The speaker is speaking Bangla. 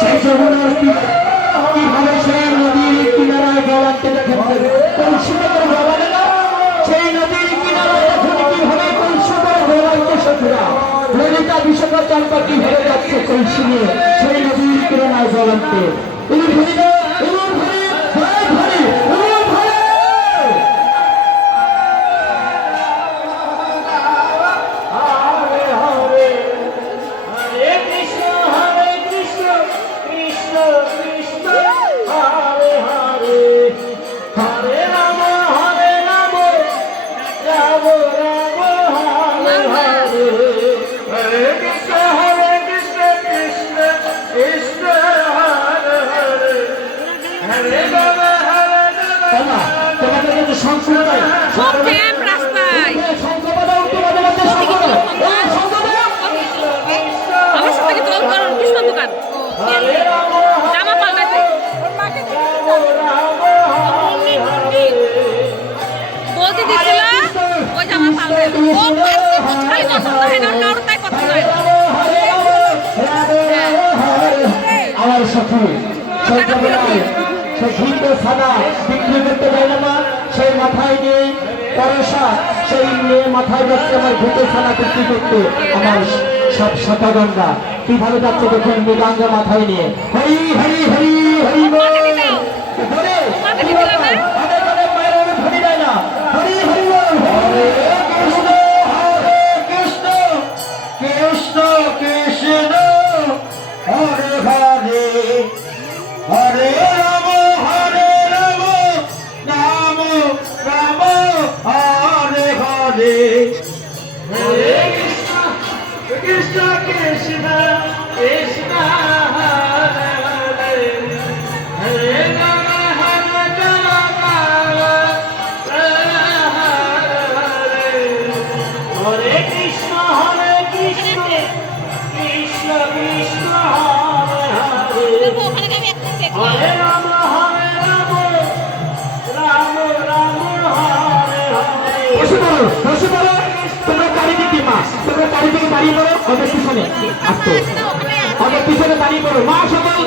সেই যমুনার কিভাবে সেই নদীর কিনারায় গলাতে দেখেছেন কলসি করে গলালে না সেই নদীর কিনারায় দেখুন কিভাবে কলসি করে গলাইতে সখীরা ললিতা বিশাখা চম্পা কিভাবে যাচ্ছে কলসি নিয়ে সেই নদীর কিনারায় গলাতে আমার সখী সাদা বিক্রি করতে পারল না সেই মাথায় নিয়ে পরশা সেই নিয়ে মাথায় যাচ্ছে আমার ভূতের ছানা বিক্রি করতে আমার সব শতগঙ্গা কিভাবে যাচ্ছে দেখুন মৃগাঙ্গা মাথায় নিয়ে হরি হরি হরি হরি হরে রাম রাম রাম হরে হরে হরে কৃষ্ণ কৃষ্ণ কৃষ্ণ কৃষ্ণ হরে হরে হরে রাম হরে কৃষ্ণ কৃষ্ণ কৃষ্ণ হরে রাম রাম রাম হরে হরে তোমরা গাড়িতে কি মা তোমরা গাড়ি থেকে দাঁড়িয়ে পড়ো ওদের পিছনে আসতো ওদের পিছনে দাঁড়িয়ে পড়ো মা সকল